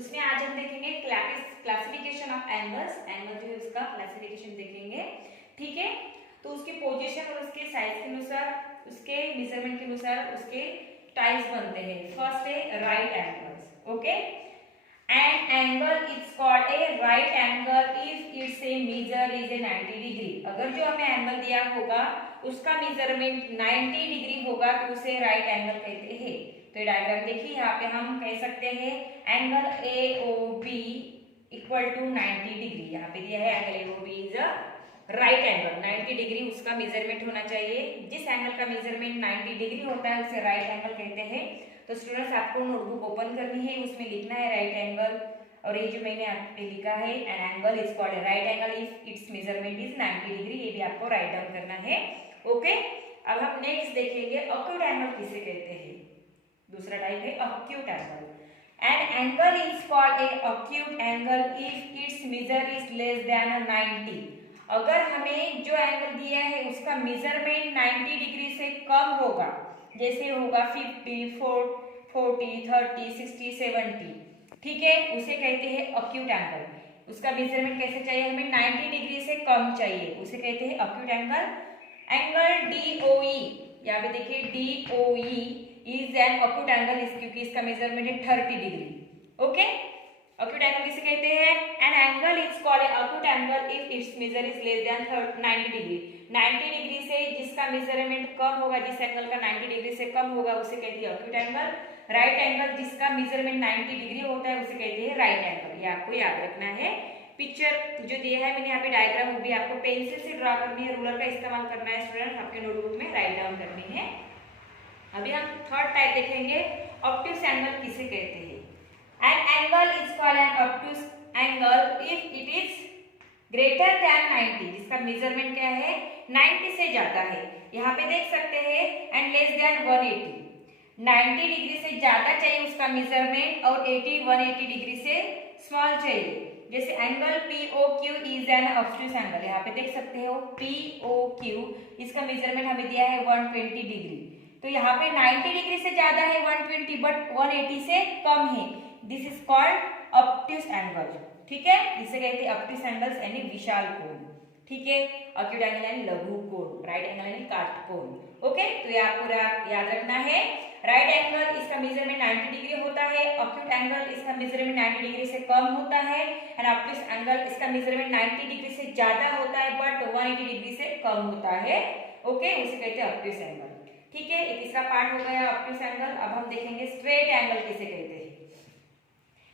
उसमें आज हम देखेंगे क्लासिफिकेशन ऑफ एंगल्स। एंगल जो है उसका क्लासिफिकेशन देखेंगे, ठीक है। तो उसके पोजीशन और उसके साइज के अनुसार, उसके मेजरमेंट के अनुसार उसके टाइप्स बनते हैं। फर्स्ट है right angles, okay. An angle is called a right angle if it's a measure is a 90 degree. अगर जो हमें एंगल दिया होगा उसका मेजरमेंट 90 डिग्री होगा तो उसे राइट एंगल कहते हैं। तो डायग्राम देखिए, यहाँ पे हम कह सकते हैं angle A O B equal to 90 degree. यहाँ पे दिया है angle A O B is a right angle, 90 degree उसका मेजरमेंट होना चाहिए। जिस एंगल का मेजरमेंट 90 डिग्री होता है उसे राइट एंगल कहते हैं। तो स्टूडेंट्स आपको नोटबुक ओपन करनी है, उसमें लिखना है राइट एंगल, और ये जो मैंने आप पे लिखा है N angle is called a right angle if it's measurement is 90 degree, ये भी आपको राइट डाउन करना है, ओके। अब हम नेक्स्ट देखेंगे अक्यूट एंगल किसे कहते हैं। दूसरा टाइप है acute angle. An angle is called a acute angle if its measure is less than 90। अगर हमें जो एंगल दिया है उसका मेजरमेंट 90 डिग्री से कम होगा, जैसे होगा 50, 40, 30, 60, 70, ठीक है, उसे कहते हैं अक्यूट एंगल। उसका मेजरमेंट कैसे चाहिए, हमें 90 डिग्री से कम चाहिए, उसे कहते हैं अक्यूट एंगल। एंगल डीओई, यहाँ पे देखिए DOE is an acute angle, क्योंकि इसका मेजरमेंट है 30 डिग्री, ओके। अक्यूट एंगल किसे कहते हैं, an angle is called acute angle if its measure is less than 90 degree. 90 degree से जिसका मेजरमेंट कम होगा, जिस एंगल का 90 डिग्री से कम होगा उसे कहते हैं अक्यूट एंगल। राइट एंगल जिसका मेजरमेंट 90 डिग्री होता है उसे कहते हैं राइट एंगल। ये आपको याद रखना है। पिक्चर जो दिया है मैंने यहाँ पे डायग्राम, वो भी आपको पेंसिल से ड्रा करनी है, रूलर का इस्तेमाल करना है स्टूडेंट, आपके नोटबुक में राइट डाउन करनी है। अभी हम थर्ड टाइप देखेंगे, ऑब्ट्यूस एंगल किसे कहते हैं। An angle is called an obtuse angle if it is greater than 90, जिसका मेजरमेंट क्या है 90 से ज्यादा है, यहाँ पे देख सकते हैं, एंड लेस देन 180। 90 डिग्री से ज्यादा चाहिए उसका मेजरमेंट और 180 डिग्री से स्मॉल चाहिए। जैसे angle POQ is an obtuse angle, यहाँ पे देख सकते हो POQ, इसका मेजरमेंट हमें दिया है 120 डिग्री। तो यहाँ पे 90 डिग्री से ज्यादा है 120, बट 180 से कम है, this is called obtuse angle, ठीक है। इसे कहते हैं ऑब्ट्यूस एंगल्स यानी विशाल कोण, ठीक है। अक्यूट एंगल यानी लघु कोण, राइट एंगल यानी काटकोण, ओके। तो ये आपको याद रखना है। राइट एंगल इसका मेजरमेंट 90 डिग्री होता है, अक्यूट एंगल इसका मेजरमेंट 90 डिग्री से कम होता है, एंड ऑब्ट्यूस एंगल इसका मेजरमेंट 90 डिग्री से ज्यादा होता है बट 180 डिग्री से कम होता है, ओके। उसे कहते हैं ऑब्ट्यूस एंगल, ठीक है। एक तीसरा पार्ट हो गया ऑब्ट्यूस एंगल। अब हम देखेंगे स्ट्रेट एंगल किसे कहते हैं।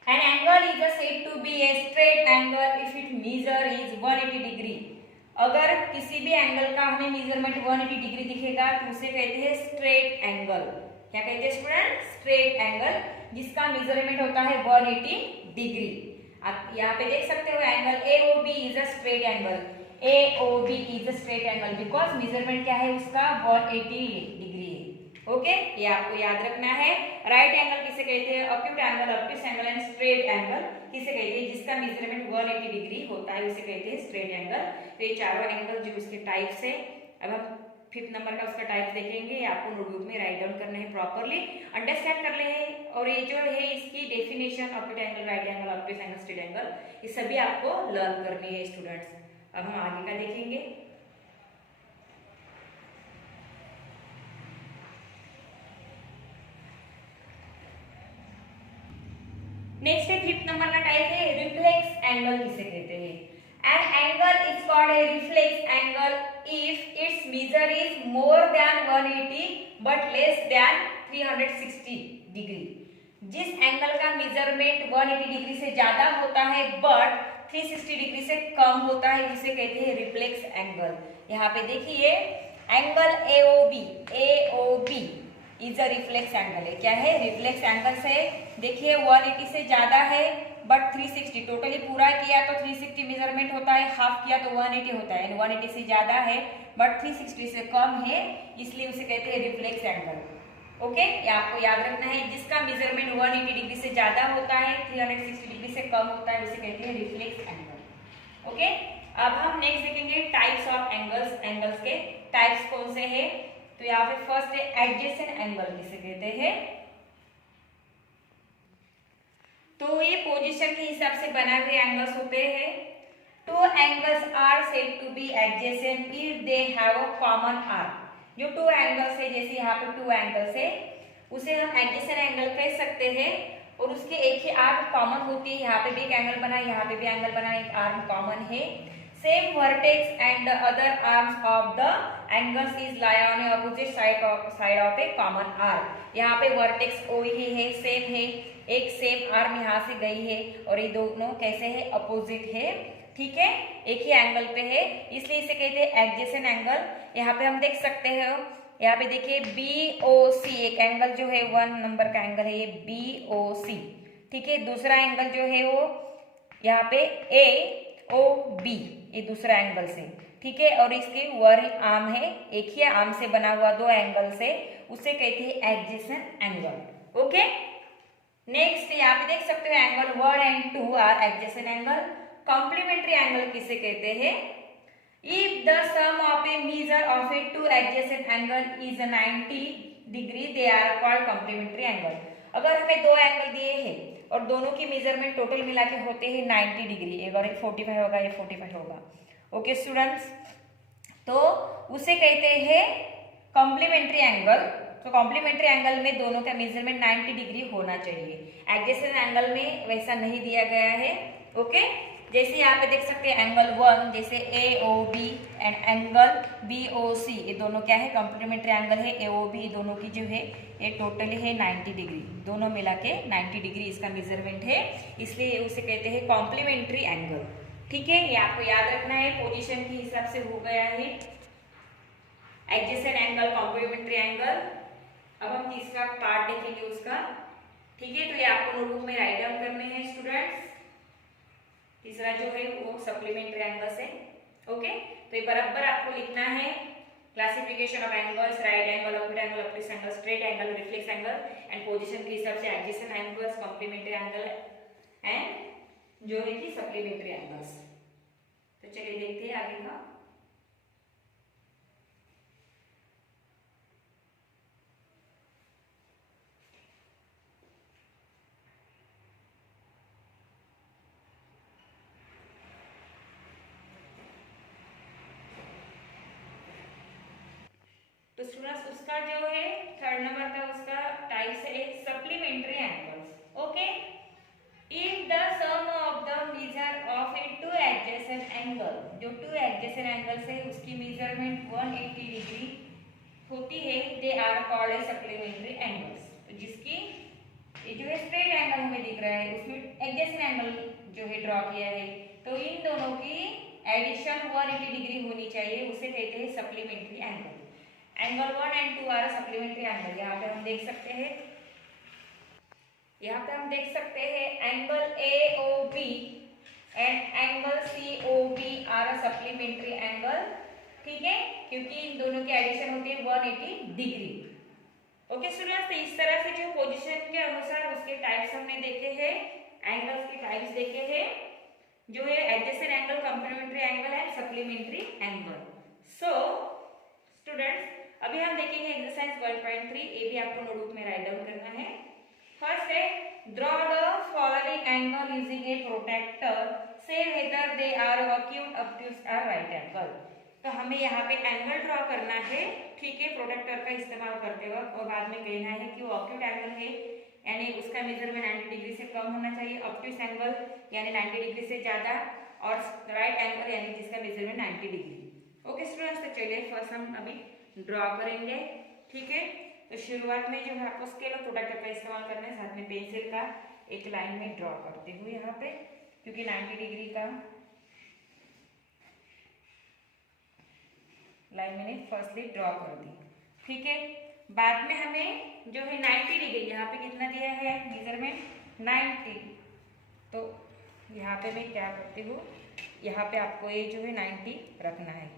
An angle is said to be a straight angle if it measure is 180 degree. अगर किसी भी एंगल का हमें मेजरमेंट 180 डिग्री दिखेगा तो उसे कहते हैं स्ट्रेट एंगल। क्या कहते हैं स्टूडेंट, स्ट्रेट एंगल जिसका मेजरमेंट होता है 180 डिग्री। आप यहाँ पे देख सकते हो angle AOB is a straight angle, AOB is a straight angle because measurement क्या है उसका 180 डिग्री है, ओके। ये आपको याद रखना है। राइट एंगल किसे कहते हैं, acute angle, obtuse angle and straight angle किसे कहते हैं, जिसका मेजरमेंट 180 डिग्री होता है उसे कहते हैं स्ट्रेट एंगल। तो ये चारों एंगल जो उसके टाइप्स है। अब हम 5th नंबर का उसका टाइप देखेंगे, आपको नोटबुक में राइट डाउन करना है, प्रॉपर्ली अंडरस्टैंड कर ले। और ये जो है इसकी definition, acute angle, right angle, obtuse angle, straight angle, ये सभी आपको लर्न करनी है स्टूडेंट्स। अब हम आगे का देखेंगे। नेक्स्ट है 5th नंबर का टाइप है रिफ्लेक्स एंगल किसे कहते हैं। An angle is called a reflex angle if its measure is more than 180 but less than 360 degree. जिस एंगल का मेजरमेंट 180 डिग्री से ज्यादा होता है बट 360 डिग्री से कम होता है उसे कहते हैं रिफ्लेक्स एंगल। यहाँ पे देखिए angle AOB is a reflex angle है। क्या है, रिफ्लेक्स एंगल से देखिए 180 से ज्यादा है बट 360, टोटली पूरा किया तो 360 मेजरमेंट होता है, हाफ किया तो 180 होता है, 180 से ज्यादा है बट 360 से कम है, इसलिए उसे कहते हैं रिफ्लेक्स एंगल, ओके। ये आपको याद रखना है। जिसका मेजरमेंट 180 डिग्री से ज्यादा होता है, 360 डिग्री से कम होता है, उसे कहते हैं रिफ्लेक्स एंगल, ओके। अब हम नेक्स्ट देखेंगे टाइप्स ऑफ एंगल्स। एंगल्स के टाइप्स कौन से हैं। तो यहाँ पे फर्स्ट है एडजेसेंट एंगल किसे कहते हैं। तो ये पोजीशन के हिसाब से बनाए हुए एंगल्स होते हैं। Two angles are said to be adjacent if they have a common arc. जो टू एंगल्स है, जैसे यहाँ पे टू एंगल्स है, उसे हम एडजेसेंट एंगल कह सकते हैं और उसके एक ही आर्म कॉमन होती है। यहाँ पे भी एक एंगल बना है, यहाँ पे भी एंगल बना है, एक आर्म कॉमन है। Same vertex and other arms of the angles is lie on A opposite side of A common arm. यहाँ पे वर्टेक्स ओ ही है, सेम है, एक सेम आर्म यहाँ से गई है और ये दोनों कैसे है, अपोजिट है, ठीक है, एक ही एंगल पे है, इसलिए इसे कहते हैं एडजेसेंट एंगल। यहाँ पे हम देख सकते हैं, यहाँ पे देखिए BOC एक एंगल जो है 1 नंबर का एंगल है ये BOC, ठीक है। दूसरा एंगल जो है वो यहाँ पे AOB, ये दूसरा एंगल से, ठीक है। और इसके वर आर्म है, एक ही आर्म से बना हुआ दो एंगल से, उसे कहते हैं एडजेसेंट एंगल। ओके, नेक्स्ट यहाँ पे देख सकते हो angle 1 and 2 are adjacent angle. Complementary angle किसे कहते हैं? If the sum of a measure of a two adjacent angle is 90 degree, they are called complementary angle। अगर हमें दो एंगल दिए हैं और दोनों की मेजरमेंट टोटल मिला के होते हैं 90 डिग्री, अगर ये 45 होगा, ये 45 होगा, ओके स्टूडेंट्स, तो उसे कहते हैं कॉम्प्लीमेंट्री एंगल। तो कॉम्प्लीमेंट्री एंगल में दोनों का मेजरमेंट 90 डिग्री होना चाहिए। एडजेसेंट एंगल में वैसा नहीं दिया गया है, ओके। जैसे यहाँ पे देख सकते हैं एंगल 1, जैसे AOB एंड एंगल BOC, ये दोनों क्या है, कॉम्प्लीमेंट्री एंगल है। AOB दोनों की जो है ये टोटल है 90 डिग्री, दोनों मिला के 90 डिग्री इसका मेजरमेंट है, इसलिए उसे कहते हैं कॉम्प्लीमेंट्री एंगल, ठीक है। ये आपको याद रखना है, पोजीशन के हिसाब से हो गया है एडजेसेंट एंगल, कॉम्प्लीमेंट्री एंगल। अब हम तीसरा पार्ट देखेंगे उसका, ठीक है। तो ये आपको नोटबुक में राइट डाउन करने हैं स्टूडेंट्स। तीसरा जो है वो सप्लीमेंट्री एंगल्स है, ओके। तो ये बराबर आपको लिखना है, classification of angles, right angle, acute angle, obtuse angle, straight angle, reflex angle and position के हिसाब से adjacent angles, complementary angle and जो है कि सप्लीमेंट्री एंगल्स। तो चलिए देखते हैं आगे का। तो स्टूडेंट्स उसका जो है थर्ड नंबर का उसका टाइप्स है supplementary angles, okay. If the sum of the measure of a two adjacent angle, जो टू एडजेसेंट एंगल्स है उसकी मेजरमेंट 180 डिग्री होती है, they are called a supplementary angles. तो जिसकी ये जो है स्ट्रेट एंगल हमें दिख रहा है, उसमें एडजेसेंट एंगल जो है ड्रॉ किया है, तो इन दोनों की एडिशन 180 डिग्री होनी चाहिए, उसे कहते हैं supplementary angle. Angle 1 and 2 are supplementary angle. यहाँ पे हम देख सकते हैं, यहाँ पे हम देख सकते हैं angle AOB and angle COB are supplementary angle, ठीक है, क्योंकि इन दोनों की एडिशन होती है 180 डिग्री, ओके स्टूडेंट्स। तो इस तरह से जो पोजीशन के अनुसार उसके टाइप्स हमने देखे हैं, एंगल्स के टाइप्स देखे हैं, जो है adjacent angle, complementary angle and supplementary angle. So students अभी हम देखेंगे एक्सरसाइज 1.3, ये भी आपको नोटबुक में राइट डाउन करना है। फर्स्ट है draw the following angle using a protractor, say whether they are acute, obtuse और राइट एंगल। तो हमें यहाँ पे एंगल ड्रॉ करना है, ठीक है, प्रोटेक्टर का इस्तेमाल करते वक्त, और बाद में कहना है कि वो एक्यूट एंगल है, यानी उसका मेजरमेंट 90 डिग्री से कम होना चाहिए, ऑब्ट्यूज एंगल यानी 90 डिग्री से ज्यादा, और राइट एंगल यानी जिसका मेजरमेंट 90 डिग्री। ओके स्टूडेंट्स, तो चलिए फर्स्ट हम अभी ड्रॉ करेंगे, ठीक है। तो शुरुआत में जो है आपको स्केल और प्रोटेक्टर का इस्तेमाल करना है, साथ में पेंसिल का एक लाइन में ड्रॉ करते हुए यहाँ पे, क्योंकि 90 डिग्री का लाइन मैंने फर्स्टली ड्रॉ कर दी, ठीक है। बाद में हमें जो है 90 डिग्री, यहाँ पे कितना दिया है मेजरमेंट 90, तो यहाँ पे मैं क्या करती हूँ, यहाँ पे आपको ये जो है 90 रखना है,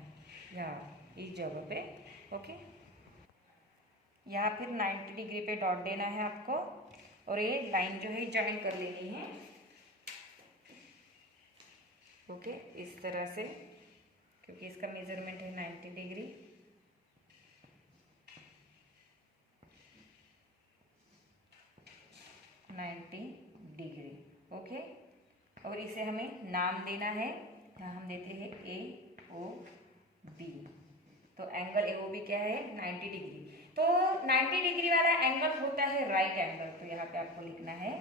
यहाँ इस जगह पे, ओके। यहाँ फिर 90 डिग्री पे डॉट देना है आपको, और ये लाइन जो है ज्वाइन कर लेनी है, ओके, इस तरह से, क्योंकि इसका मेजरमेंट है 90 डिग्री। ओके, और इसे हमें नाम देना है, यहाँ हम देते हैं ए ओ बी। तो एंगल ए ओ बी क्या है 90 डिग्री। तो 90 डिग्री वाला एंगल होता है राइट एंगल, तो यहाँ पे आपको लिखना है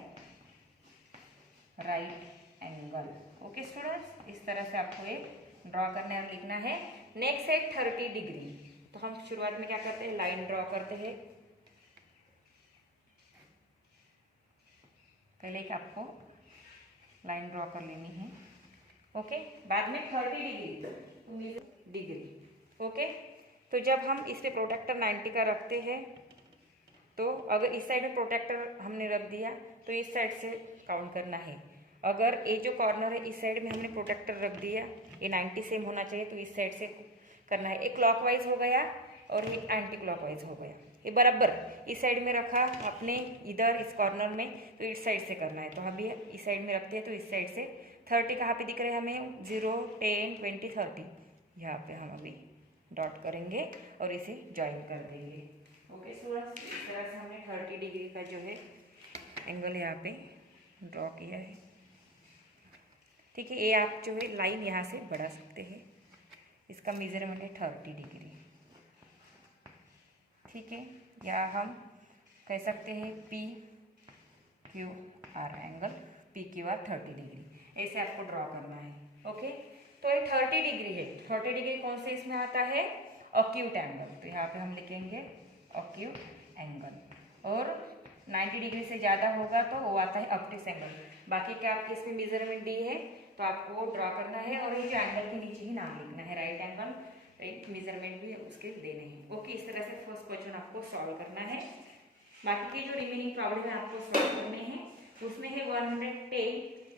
राइट एंगल। ओके स्टूडेंट्स, इस तरह से आपको एक ड्रॉ करना है और लिखना है। नेक्स्ट है 30 डिग्री। तो हम शुरुआत में क्या करते हैं, लाइन ड्रॉ करते हैं। पहले कि आपको लाइन ड्रॉ कर लेनी है। ओके, बाद में 30 डिग्री। ओके, तो जब हम इस पे प्रोटेक्टर 90 का रखते हैं, तो अगर इस साइड में प्रोटेक्टर हमने रख दिया तो इस साइड से काउंट करना है। अगर ये जो कॉर्नर है इस साइड में हमने प्रोटेक्टर रख दिया, ये 90 सेम होना चाहिए, तो इस साइड से करना है। एक क्लॉकवाइज हो गया और एक एंटी क्लॉकवाइज हो गया। ये बराबर इस साइड में रखा आपने, इधर इस कॉर्नर में, तो इस साइड से करना है। तो हम भी इस साइड में रखते हैं, तो इस साइड से 30 कहाँ पे दिख रहे हैं हमें, 0 10 20 30, यहाँ पे हम अभी डॉट करेंगे और इसे ज्वाइन कर देंगे। ओके स्टूडेंट्स, इस तरह से हमने 30 डिग्री का जो है एंगल यहाँ पे ड्रॉ किया है। ठीक है, ये आप जो है लाइन यहाँ से बढ़ा सकते हैं। इसका मेजरमेंट है 30 डिग्री। ठीक है, या हम कह सकते हैं P Q R, angle P Q R 30 degree, ऐसे आपको ड्रॉ करना है। ओके, तो ये 30 डिग्री है। 30 डिग्री कौन से इसमें आता है, अक्यूट एंगल। तो यहाँ पे हम लिखेंगे अक्यूट एंगल। और 90 डिग्री से ज़्यादा होगा तो वो आता है ऑब्टयूस एंगल। बाकी क्या आपके इसमें मेजरमेंट दी है तो आपको ड्रॉ करना है, और ये जो एंगल के नीचे ही नाम लिखना है, राइट एंगल, राइट मेजरमेंट भी उसके देने हैं। ओके, इस तरह से फर्स्ट क्वेश्चन आपको सॉल्व करना है। बाकी के जो रिमेनिंग प्रॉब्लम है आपको सॉल्व करने हैं, उसमें है 110,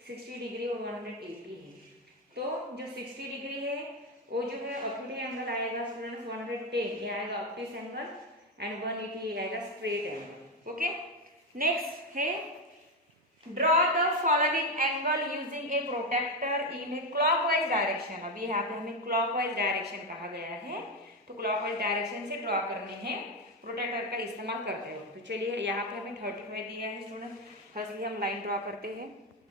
60 डिग्री और 180 है। तो जो 60 डिग्री है वो जो है ऑब्टयूस एंगल आएगा स्टूडेंट्स 110, ये आएगा ऑब्टयूस एंगल, एंड 180 ये आएगा स्ट्रेट एंगल। ओके, नेक्स्ट है draw the following angle using a protractor in a clockwise direction. अभी यहाँ पे हमें क्लॉकवाइज डायरेक्शन कहा गया है, तो क्लॉकवाइज डायरेक्शन से ड्रॉ करने हैं प्रोटेक्टर का इस्तेमाल करते हो। तो चलिए, यहाँ पे हमें 35 दिया है स्टूडेंट। फर्स्टली हम लाइन ड्रॉ करते हैं।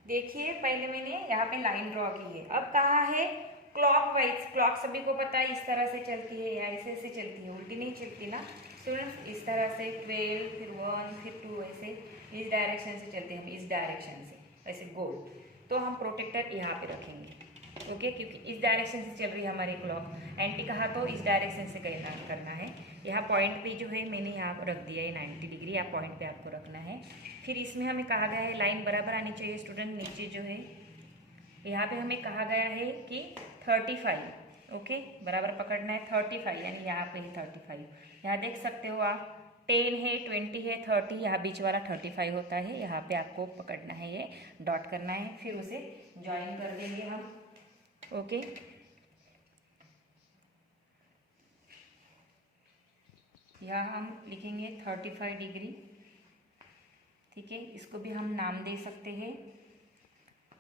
देखिए, पहले मैंने यहाँ पे लाइन ड्रॉ की है। अब कहा है क्लॉकवाइज, क्लॉक सभी को पता है इस तरह से चलती है या ऐसे ऐसे चलती है, उल्टी नहीं चलती ना स्टूडेंट्स। इस तरह से 12 फिर 1 फिर 2 ऐसे इस डायरेक्शन से चलते हैं, हम इस डायरेक्शन से ऐसे गोल। तो हम प्रोटेक्टर यहाँ पे रखेंगे। ओके, क्योंकि इस डायरेक्शन से चल रही है हमारी क्लॉक। एंटी कहा तो इस डायरेक्शन से करना है। यहाँ पॉइंट पे जो है मैंने यहाँ रख दिया है 90 डिग्री, यहाँ पॉइंट पे आपको रखना है। फिर इसमें हमें कहा गया है लाइन बराबर आनी चाहिए स्टूडेंट। नीचे जो है यहाँ पे हमें कहा गया है कि 35, ओके, बराबर पकड़ना है 35, यानी यहाँ पे ही 35। यहाँ देख सकते हो आप 10 है, 20 है, 30, यहाँ बीच वाला 35 होता है। यहाँ पे आपको पकड़ना है, ये डॉट करना है, फिर उसे ज्वाइन कर देंगे हम। ओके, यहाँ हम लिखेंगे 35 डिग्री। ठीक है, इसको भी हम नाम दे सकते हैं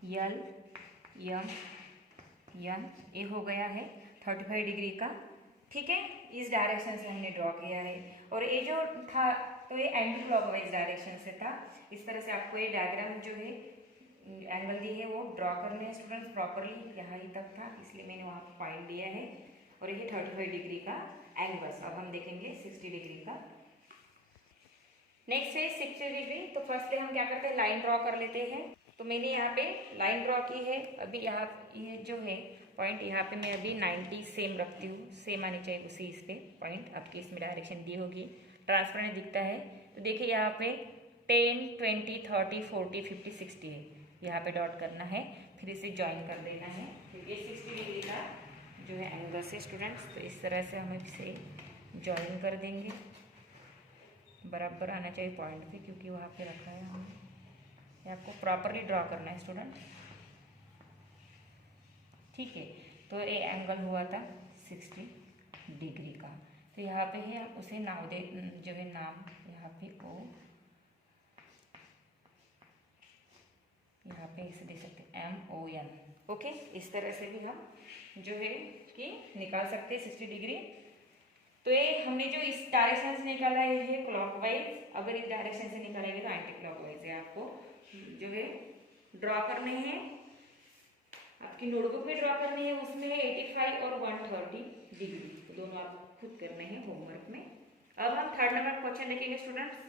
यल यम यन। ये हो गया है 35 डिग्री का। ठीक है, इस डायरेक्शन से हमने ड्रॉ किया है। और ये जो था तो ये एंटी क्लॉकवाइज डायरेक्शन से था। इस तरह से आपको ये डायग्राम जो है एंगल दी है वो ड्रॉ करने हैं स्टूडेंट्स प्रॉपरली। यहाँ ही तक था इसलिए मैंने वहाँ पर पॉइंट दिया है। और ये 35 डिग्री का एंगल। अब हम देखेंगे 60 डिग्री का। नेक्स्ट है 60 डिग्री। तो फर्स्टली हम क्या करते हैं, लाइन ड्रॉ कर लेते हैं। तो मैंने यहाँ पे लाइन ड्रॉ की है। अभी यहाँ ये जो है पॉइंट, यहाँ पे मैं अभी 90 सेम रखती हूँ, सेम आनी चाहिए उसी इस पे पॉइंट। आपकी इसमें डायरेक्शन दी होगी, ट्रांसपेरेंट दिखता है। तो देखिए यहाँ पे 10 20 30 40 50 60 है, यहाँ पे डॉट करना है, फिर इसे ज्वाइन कर देना है। फिर ये 60 डिग्री का जो है एंगल से स्टूडेंट्स, तो इस तरह से हम इसे ज्वाइन कर देंगे। बराबर आना चाहिए पॉइंट पे, क्योंकि वहाँ पे रखा है हमने। आपको प्रॉपरली ड्रॉ करना है स्टूडेंट। ठीक है, तो ये एंगल हुआ था 60 डिग्री का। तो यहाँ पे है उसे नाम दे, जो है नाम यहाँ पे ओ, यहाँ पे इसे दे सकते हैं MON। ओके, इस तरह से भी हम जो है कि निकाल सकते हैं 60 डिग्री। तो ये हमने जो इस डायरेक्शन से निकाला है क्लॉकवाइज, अगर इस डायरेक्शन से निकालेंगे तो एंटी क्लॉकवाइज है। आपको जो है ड्रॉ करने हैं, आपकी नोटबुक में ड्रॉ करनी है, उसमें है 85 और 130 डिग्री, तो दोनों आप खुद करने हैं होमवर्क में। अब हम थर्ड नंबर क्वेश्चन देखेंगे स्टूडेंट्स।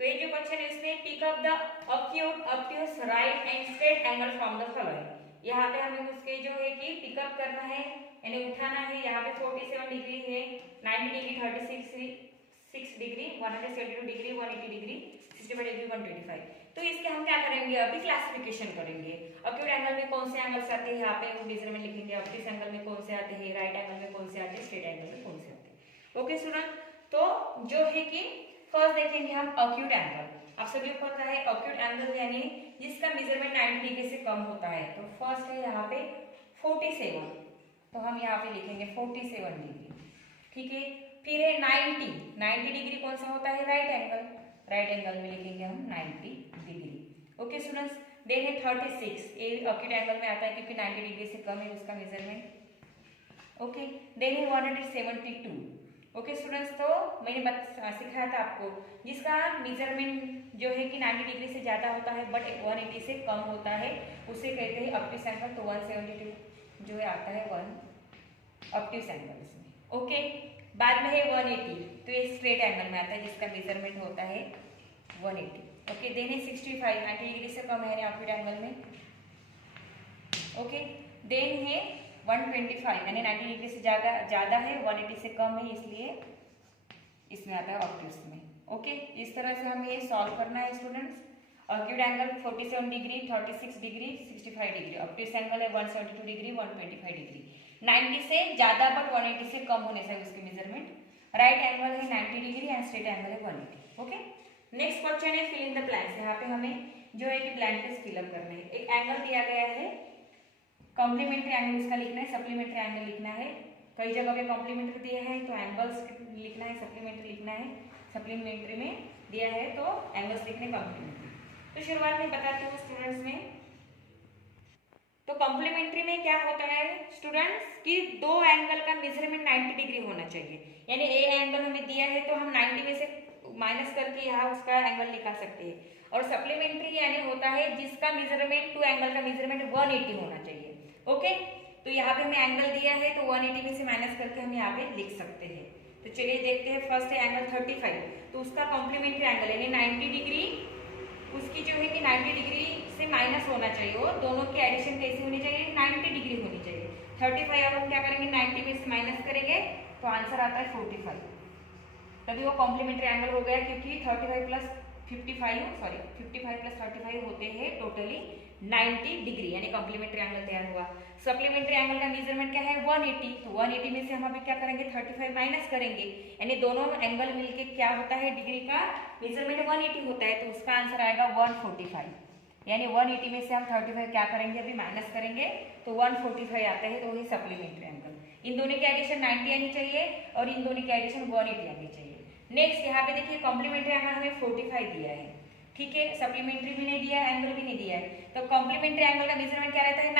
तो ये जो क्वेश्चन है इसमें pick up the obtuse right and straight angle from the following. यहाँ पे हमें उसके जो है कि पिकअप करना है यानी उठाना है। यहाँ पे 47 डिग्री है, 90 degree, 36 degree, 172 degree, 180 degree, 65 degree, 125। तो इसके हम क्या करेंगे, अभी क्लासिफिकेशन करेंगे। ऑब्ट्यूट एंगल में कौन से एंगल्स आते हैं, यहाँ पे वो मेजरमेंट लिखेंगे। ऑब्ट्यूस एंगल में कौन से आते हैं, राइट एंगल में कौन से आते हैं, स्ट्रेट एंगल में कौन से आते हैं। ओके स्टूडेंट, तो जो है कि फर्स्ट देखेंगे हम ऑब्ट्यूट एंगल। आप सभी को पता है ऑब्ट्यूट एंगल यानी जिसका मेजरमेंट 90 डिग्री से कम होता है। तो फर्स्ट है यहाँ पे 47, तो हम यहाँ पे लिखेंगे 47 डिग्री, ठीक है। फिर है 90 डिग्री कौन सा होता है, राइट एंगल, राइट एंगल में लिखेंगे हम 90 डिग्री। ओके स्टूडेंट्स, देन है 36, ये ऑब्ट्यूट एंगल में आता है क्योंकि 90 डिग्री से कम है उसका मेजरमेंट। ओके, देन है 172। ओके स्टूडेंट्स, तो मैंने सिखाया था आपको जिसका मेजरमेंट जो है कि 90 डिग्री से ज़्यादा होता है बट 180 से कम होता है उसे कहते हैं ऑब्ट्यूस एंगल। तो 172 जो है आता है ऑब्ट्यूस एंगल इसमें। ओके, बाद में है 180, तो ये स्ट्रेट एंगल में आता है जिसका मेजरमेंट होता है 180। ओके, देन है 65, 90 डिग्री से कम है ऑब्ट्यूट एंगल में। ओके, देन है 125 यानी 90 डिग्री से ज़्यादा है, 180 से कम है, इसलिए इसमें आता है ऑब्ट्यूस में। ओके, इस तरह से हमें ये सॉल्व करना है students. Obtuse angle 47 degree, 36 degree, 65 degree. Obtuse angle है 172 डिग्री, 125 डिग्री। 90 से ज़्यादा बट 180 से कम होने से उसकी मेजरमेंट। राइट एंगल है 90 डिग्री एंड स्ट्रेट एंगल है 180। ओके, नेक्स्ट क्वेश्चन है फिल इन द ब्लैंक्स। यहाँ पे हमें जो है कि ब्लैंक्स फिलअप करने हैं। एक एंगल दिया गया है, कॉम्प्लीमेंट्री एंगल उसका लिखना है, सप्लीमेंट्री एंगल लिखना है। कई जगह पे कॉम्प्लीमेंट्री दिया है तो एंगल्स लिखना है, सप्लीमेंट्री लिखना है। सप्लीमेंट्री में दिया है तो एंगल्स लिखने कॉम्प्लीमेंट्री। तो शुरुआत में बताती हूँ स्टूडेंट्स में। तो कॉम्प्लीमेंट्री में क्या होता है स्टूडेंट्स कि दो एंगल का मेजरमेंट 90 डिग्री होना चाहिए। यानी ए एंगल हमें दिया है तो हम 90 में से माइनस करके यहाँ उसका एंगल निकाल सकते हैं। और सप्लीमेंट्री यानी होता है जिसका मेजरमेंट टू एंगल का मेजरमेंट 180 होना चाहिए। ओके, तो यहाँ पे हमें एंगल दिया है तो 180 में से माइनस करके हम यहाँ पे लिख सकते हैं। तो चलिए देखते हैं। फर्स्ट है एंगल 35, तो उसका कॉम्प्लीमेंट्री एंगल यानी 90 डिग्री उसकी जो है कि 90 डिग्री से माइनस होना चाहिए। वो दोनों की एडिशन कैसी होनी चाहिए, 90 डिग्री होनी चाहिए। 35 अब हम क्या करेंगे, 90 में से माइनस करेंगे तो आंसर आता है 45। तभी वो कॉम्प्लीमेंट्री एंगल हो गया क्योंकि 35 प्लस 35 होते हैं टोटली 90 डिग्री यानी कॉम्प्लीमेंट्री एंगल तैयार हुआ। सप्लीमेंट्री एंगल का मेजरमेंट क्या है 180, तो 180 में से हम अभी क्या करेंगे 35 माइनस करेंगे यानी दोनों एंगल मिलके क्या होता है डिग्री का मेजरमेंट 180 होता है। तो उसका आंसर आएगा 145 यानी 180 में से हम 35 क्या करेंगे अभी माइनस करेंगे तो 145 आता है। तो वही सप्लीमेंट्री एंगल। इन दोनों की एडिशन 90 आनी चाहिए और इन दोनों की एडिशन 180 आनी चाहिए। नेक्स्ट यहाँ पे देखिए कॉम्प्लीमेंट्री एंगल हमें 45 दिया है, ठीक है। सप्लीमेंट्री भी नहीं दिया है, एंगल भी नहीं दिया है। तो कॉम्प्लीमेंट्री एंगल का मेजरमेंट क्या रहता है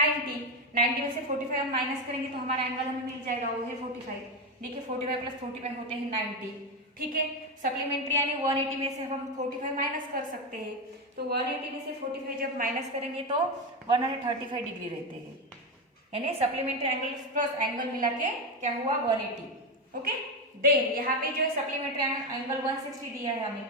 90 में से 45 हम माइनस करेंगे तो हमारा एंगल हमें मिल जाएगा, वो है 45। देखिए 45 प्लस 45 होते हैं 90, ठीक है। सप्लीमेंट्री यानी 180 में से हम 45 माइनस कर सकते हैं। तो 180 में से 45 जब माइनस करेंगे तो 135 डिग्री रहते हैं यानी सप्लीमेंट्री एंगल प्लस एंगल मिला के क्या हुआ 180। ओके, देन यहाँ पे जो है सप्लीमेंट्री एंगल 160 दिया है हमें,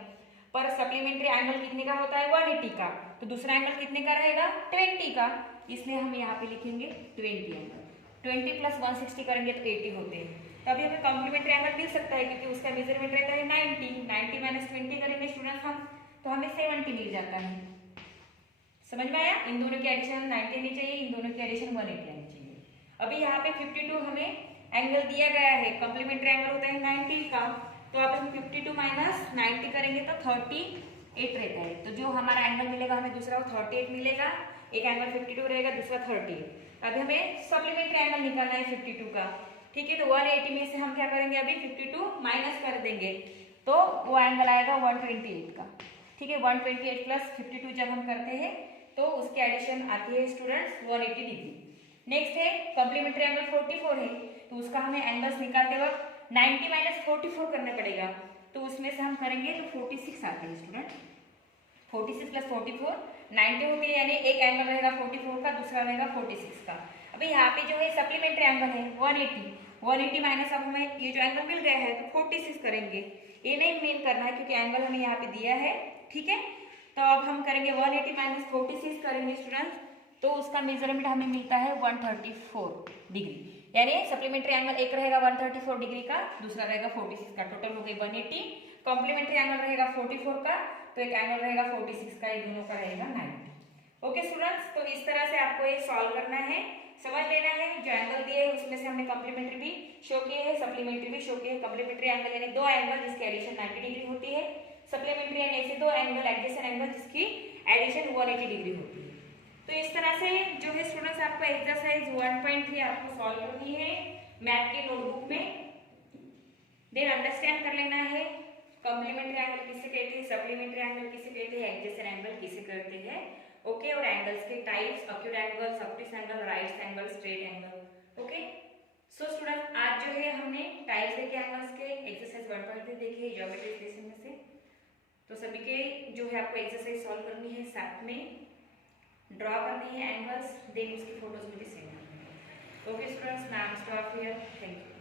पर सप्लीमेंट्री एंगल कितने का होता है 180 का। तो दूसरा एंगल कितने का रहेगा 20 का, इसलिए हम यहाँ पे लिखेंगे 20 एंगल। 20 प्लस 160 करेंगे तो 80 होते हैं। तो अभी हमें कॉम्प्लीमेंट्री एंगल मिल सकता है क्योंकि उसका मेजरमेंट रहता है 90 माइनस 20 करेंगे स्टूडेंट्स हम तो हमें 70 मिल जाता है। समझ में आया। इन दोनों की एडिशन 90 आनी चाहिए, इन दोनों की एडिशन 180 आनी चाहिए। अभी यहाँ पे 52 हमें एंगल दिया गया है, कॉम्प्लीमेंट्री एंगल होता है 90 का। तो अब हम 52 माइनस 90 करेंगे तो 38 रहता है। तो जो हमारा एंगल मिलेगा हमें दूसरा वो 38 मिलेगा। एक एंगल 52 रहेगा, दूसरा 38। अभी हमें सप्लीमेंट्री एंगल निकालना है 52 का, ठीक है। तो 180 में से हम क्या करेंगे अभी 52 माइनस कर देंगे तो वो एंगल आएगा 128 का। ठीक है। 128 प्लस 52 जब हम करते हैं तो उसकी एडिशन आती है स्टूडेंट्स 180 डिग्री। नेक्स्ट है कॉम्प्लीमेंट्री एंगल 44 है, तो उसका हमें एंगल्स निकालते वक्त 90 माइनस 44 करना पड़ेगा, तो उसमें से हम करेंगे तो 46 आते हैं स्टूडेंट। 46 प्लस 44 90 होती है, यानी एक एंगल रहेगा 44 का, दूसरा रहेगा 46 का। अभी यहाँ पे जो है सप्लीमेंट्री एंगल है 180 माइनस अब हमें ये जो एंगल मिल गया है तो 46 करेंगे। ये नहीं मेन करना है क्योंकि एंगल हमें यहाँ पे दिया है, ठीक है। तो अब हम करेंगे 180 माइनस 46 करेंगे स्टूडेंट्स, तो उसका मेजरमेंट हमें मिलता है 134 डिग्री, यानी सप्लीमेंट्री एंगल एक रहेगा 134 डिग्री का, दूसरा रहेगा 46 का, टोटल हो गई 180। कॉम्प्लीमेंट्री एंगल रहेगा 44 का, तो एक एंगल रहेगा 46 का, ये दोनों का रहेगा 90। ओके स्टूडेंट्स, तो इस तरह से आपको ये सॉल्व करना है, समझ लेना है। जो एंगल दिए है उसमें से हमने कॉम्प्लीमेंट्री भी शो किए हैं, सप्लीमेंट्री भी शो किए हैं। कॉम्प्लीमेंट्री एंगल यानी दो एंगल जिसकी एडिशन 90 डिग्री होती है, सप्लीमेंट्री यानी ऐसे दो एंगल एडजेसेंट एंगल जिसकी एडिशन 180 डिग्री होती है। तो इस तरह से जो है स्टूडेंट्स आपको एक्सरसाइज 1.3 आपको सॉल्व करनी है मैथ के नोटबुक में। देन अंडरस्टैंड कर लेना है कॉम्प्लीमेंट्री एंगल किसे कहते हैं, सप्लीमेंट्री एंगल किसे कहते हैं, एडजेसेंट एंगल किसे कहते हैं। ओके, और एंगल्स के टाइप्स, अक्यूट एंगल, सबटिस angle, right angle, straight angle. Okay, so students आज जो है हमने टाइप्स देखे एंगल्स के, एक्सरसाइज 1.3 देखी है ज्योमेट्री सेशन में से। तो सभी के जो है आपको एक्सरसाइज सॉल्व करनी है, साथ में ड्रॉ करनी है एंगल्स, देन उसकी फोटोज भी सेंड करनी है। ओके स्टूडेंट्स, नाम स्टॉप हियर, थैंक यू।